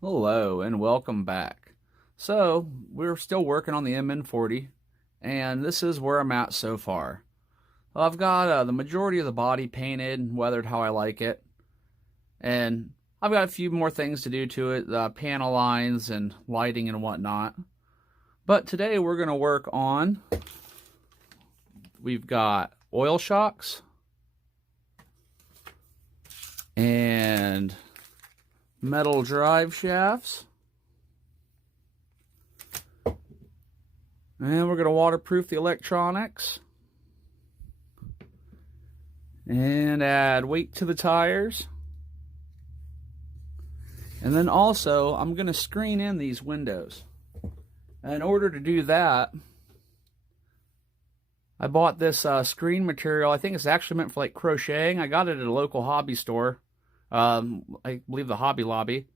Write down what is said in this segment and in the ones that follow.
Hello and welcome back. So we're still working on the MN40 and this is where I'm at so far. Well, I've got the majority of the body painted and weathered how I like it, and I've got a few more things to do to it, the panel lines and lighting and whatnot. But today we're going to work on, we've got oil shocks and metal drive shafts. And we're going to waterproof the electronics and add weight to the tires. And then also, I'm going to screen in these windows. And in order to do that, I bought this screen material. I think it's actually meant for like crocheting. I got it at a local hobby store. I believe the Hobby Lobby.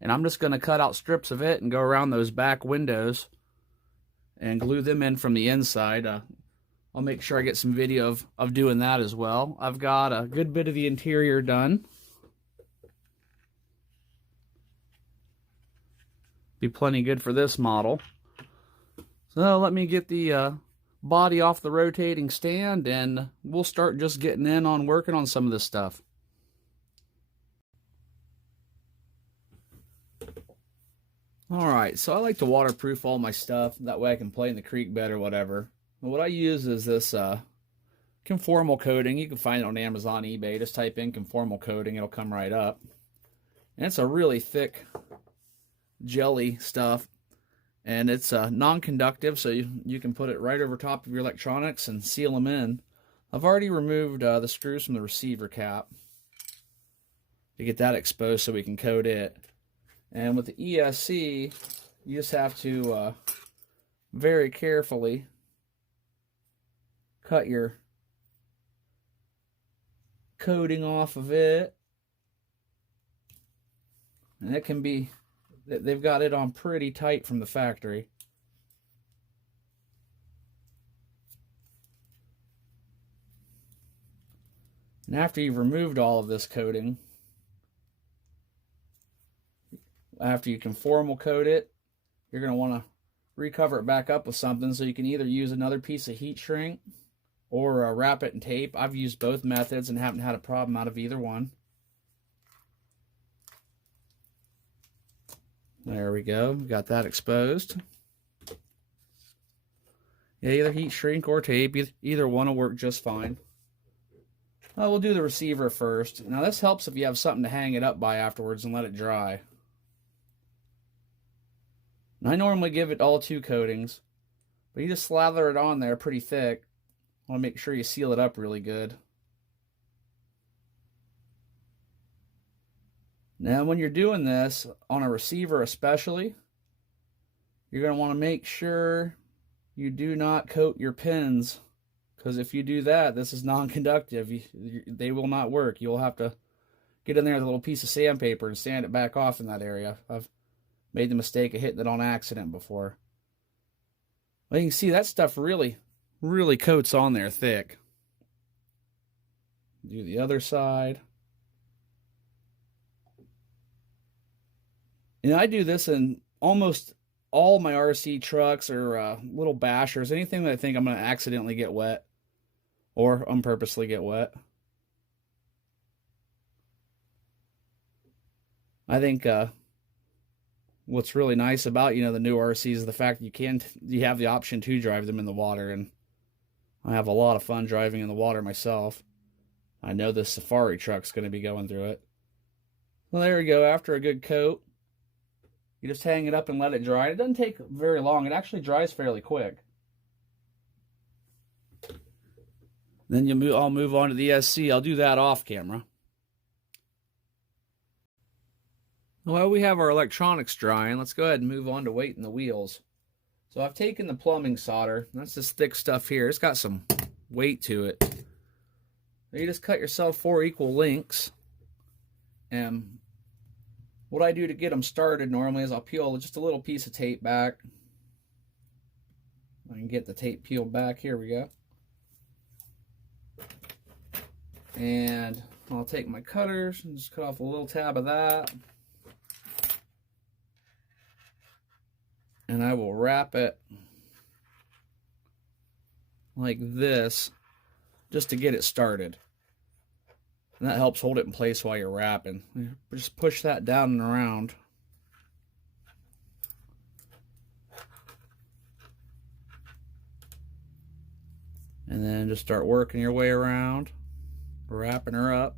And I'm just going to cut out strips of it and go around those back windows and glue them in from the inside. I'll make sure I get some video of doing that as well. I've got a good bit of the interior done. Be plenty good for this model. So let me get the body off the rotating stand and we'll start just getting in on working on some of this stuff. Alright, so I like to waterproof all my stuff. That way I can play in the creek bed or whatever. And what I use is this conformal coating. You can find it on Amazon, eBay. Just type in conformal coating. It'll come right up. And it's a really thick jelly stuff. And it's non-conductive, so you can put it right over top of your electronics and seal them in. I've already removed the screws from the receiver cap to get that exposed so we can coat it. And with the ESC, you just have to very carefully cut your coating off of it. And it can be, they've got it on pretty tight from the factory. And after you've removed all of this coating, after you conformal coat it, you're going to want to recover it back up with something, so you can either use another piece of heat shrink or wrap it in tape. I've used both methods and haven't had a problem out of either one. There we go, got that exposed. Yeah, either heat shrink or tape, either one will work just fine. We'll do the receiver first. Now this helps if you have something to hang it up by afterwards and let it dry. I normally give it all 2 coatings, but you just slather it on there pretty thick. I want to make sure you seal it up really good. Now when you're doing this, on a receiver especially, you're going to want to make sure you do not coat your pins, because if you do that, this is non-conductive. They will not work. You'll have to get in there with a little piece of sandpaper and sand it back off in that area. I've made the mistake of hitting it on accident before. Well, you can see that stuff really coats on there thick. Do the other side. And I do this in almost all my RC trucks or little bashers, anything that I think I'm going to accidentally get wet or unpurposely get wet. I think what's really nice about, the new RCs is the fact that you have the option to drive them in the water, and I have a lot of fun driving in the water myself. I know this safari truck's going to be going through it. Well, there we go. After a good coat, you just hang it up and let it dry. It doesn't take very long. It actually dries fairly quick. Then I'll move on to the ESC. I'll do that off camera. While we have our electronics drying, let's go ahead and move on to weighting the wheels. So I've taken the plumbing solder. That's this thick stuff here. It's got some weight to it. So you just cut yourself 4 equal lengths. And what I do to get them started normally is I'll peel just a little piece of tape back. I can get the tape peeled back. Here we go. And I'll take my cutters and just cut off a little tab of that. and I will wrap it like this just to get it started. And that helps hold it in place while you're wrapping. Just push that down and around. And then just start working your way around, wrapping her up.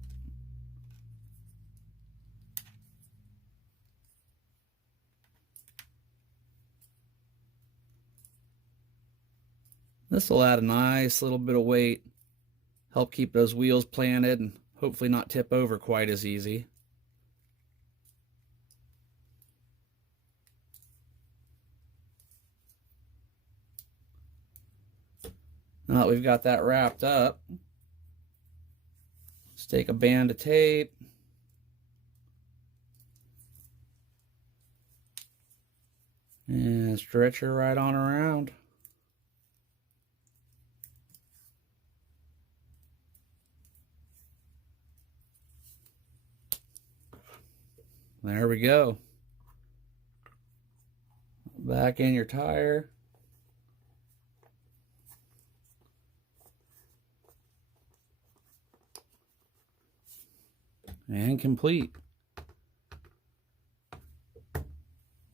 This will add a nice little bit of weight, help keep those wheels planted, and hopefully not tip over quite as easy. Now that we've got that wrapped up, let's take a band of tape, and stretch her right on around. There we go. Back in your tire. And complete.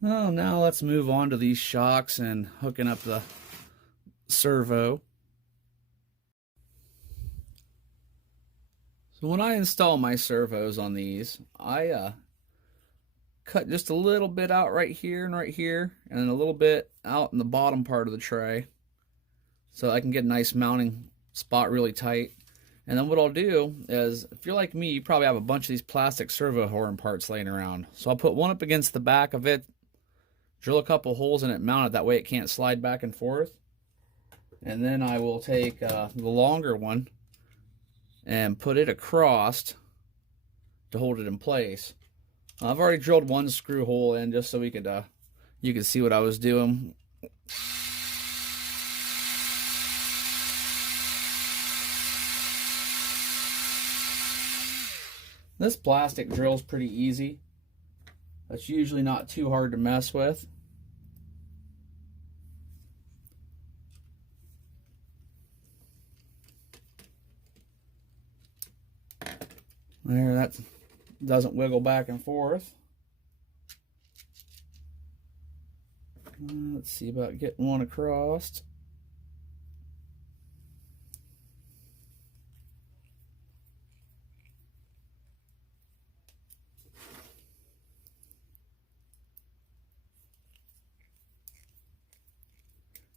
Well, now let's move on to these shocks and hooking up the servo. So when I install my servos on these, I cut just a little bit out right here, and then a little bit out in the bottom part of the tray so I can get a nice mounting spot really tight. And then what I'll do is, if you're like me, you probably have a bunch of these plastic servo horn parts laying around. So I'll put one up against the back of it, drill a couple holes in it, mount it, that way it can't slide back and forth. And then I will take the longer one and put it across to hold it in place. I've already drilled one screw hole in just so we could you could see what I was doing. This plastic drill is pretty easy. That's usually not too hard to mess with. There, that doesn't wiggle back and forth. Let's see about getting one across.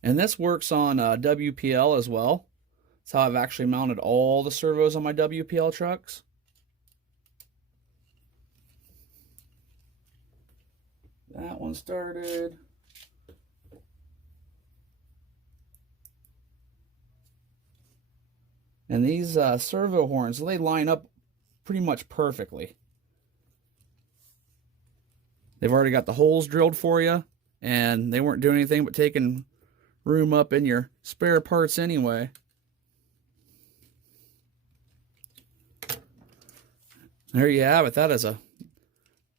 And this works on WPL as well. That's how I've actually mounted all the servos on my WPL trucks. That one started. And these servo horns, they line up pretty much perfectly. They've already got the holes drilled for you, and they weren't doing anything but taking room up in your spare parts anyway. There you have it. That is a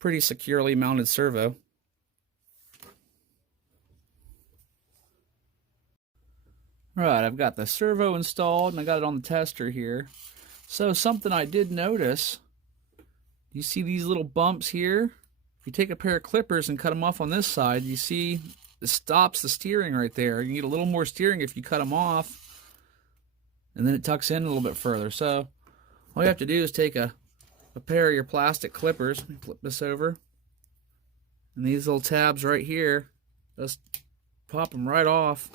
pretty securely mounted servo. Right, I've got the servo installed and I got it on the tester here. So something I did notice, you see these little bumps here? If you take a pair of clippers and cut them off on this side, you see it stops the steering right there. You need a little more steering if you cut them off, and then it tucks in a little bit further. So all you have to do is take a pair of your plastic clippers, flip this over, and these little tabs right here, just pop them right off.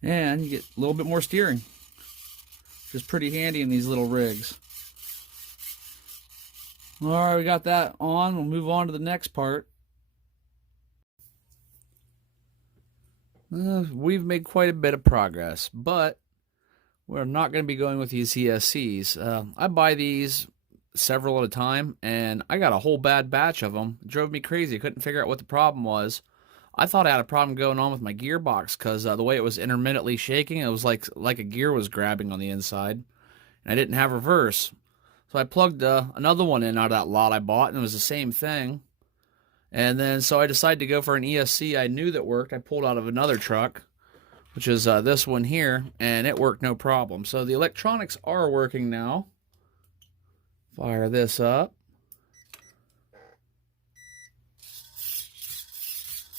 And you get a little bit more steering, which is pretty handy in these little rigs. All right, we got that on. We'll move on to the next part. We've made quite a bit of progress, but we're not going to be going with these ESCs. I buy these several at a time, and I got a whole bad batch of them. It drove me crazy. I couldn't figure out what the problem was. I thought I had a problem going on with my gearbox because the way it was intermittently shaking, it was like a gear was grabbing on the inside, and I didn't have reverse. So I plugged another one in out of that lot I bought, and it was the same thing. And then so I decided to go for an ESC I knew that worked. I pulled out of another truck, which is this one here, and it worked no problem. So the electronics are working now. Fire this up.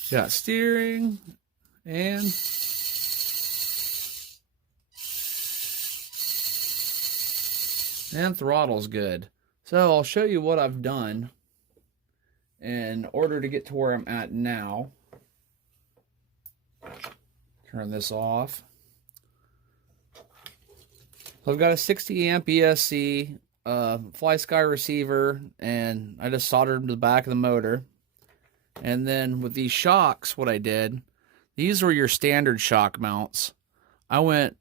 Got steering and throttle's good. So I'll show you what I've done in order to get to where I'm at now. Turn this off. So I've got a 60 amp ESC, fly sky receiver, and I just soldered them to the back of the motor. And then with these shocks, what I did, these were your standard shock mounts. I went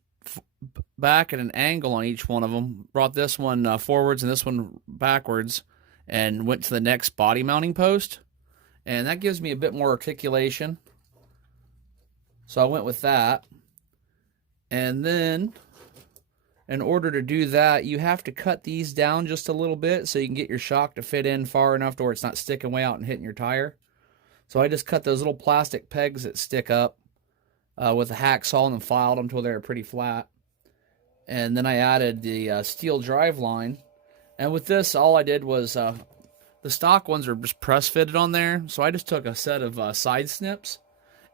back at an angle on each one of them, brought this one forwards and this one backwards, and went to the next body mounting post. And that gives me a bit more articulation. So I went with that. And then, in order to do that, you have to cut these down just a little bit so you can get your shock to fit in far enough to where it's not sticking way out and hitting your tire. So I just cut those little plastic pegs that stick up with a hacksaw and then filed them until they're pretty flat. And then I added the steel drive line. And with this, all I did was, the stock ones are just press fitted on there. So I just took a set of side snips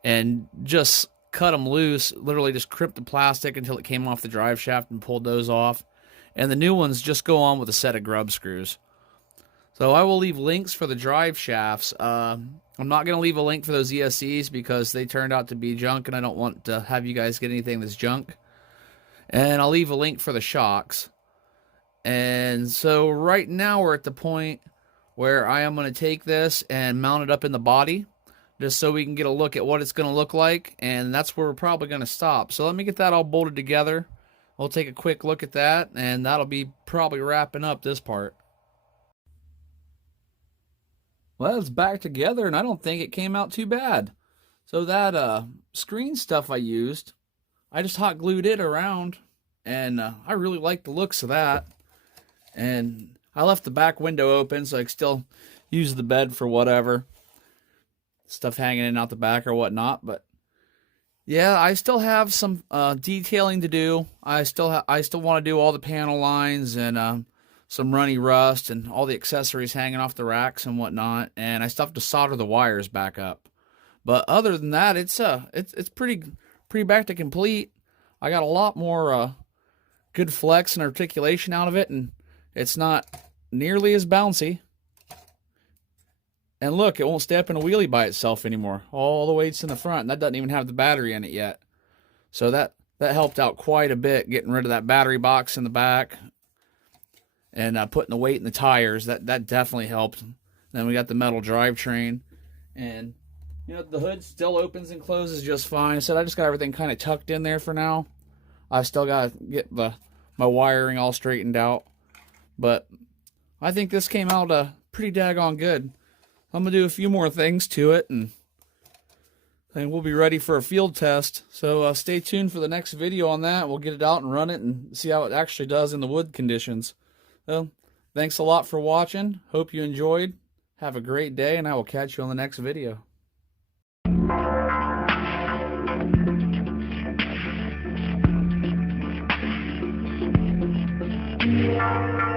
and just cut them loose, literally just crimped the plastic until it came off the drive shaft and pulled those off. And the new ones just go on with a set of grub screws. So I will leave links for the drive shafts. I'm not going to leave a link for those ESCs because they turned out to be junk and I don't want to have you guys get anything that's junk. And I'll leave a link for the shocks. And so right now we're at the point where I am going to take this and mount it up in the body, just so we can get a look at what it's going to look like, and that's where we're probably going to stop. So let me get that all bolted together. We'll take a quick look at that, and that'll be probably wrapping up this part. Well, it's back together, and I don't think it came out too bad. So that screen stuff I used, I just hot glued it around, and I really like the looks of that. And I left the back window open so I could still use the bed for whatever. Stuff hanging in out the back or whatnot, but yeah, I still have some detailing to do. I still want to do all the panel lines and some runny rust and all the accessories hanging off the racks and whatnot, and I still have to solder the wires back up. But other than that, it's pretty back to complete. I got a lot more good flex and articulation out of it, and it's not nearly as bouncy. And look, it won't stay up in a wheelie by itself anymore. All the weight's in the front, and that doesn't even have the battery in it yet. So that helped out quite a bit, getting rid of that battery box in the back and putting the weight in the tires. That definitely helped. Then we got the metal drivetrain, and you know the hood still opens and closes just fine. So I just got everything kind of tucked in there for now. I still got to get my wiring all straightened out, but I think this came out pretty daggone good. I'm going to do a few more things to it, and we'll be ready for a field test. So stay tuned for the next video on that. We'll get it out and run it and see how it actually does in the wood conditions. So, thanks a lot for watching. Hope you enjoyed. Have a great day, and I will catch you on the next video. Yeah.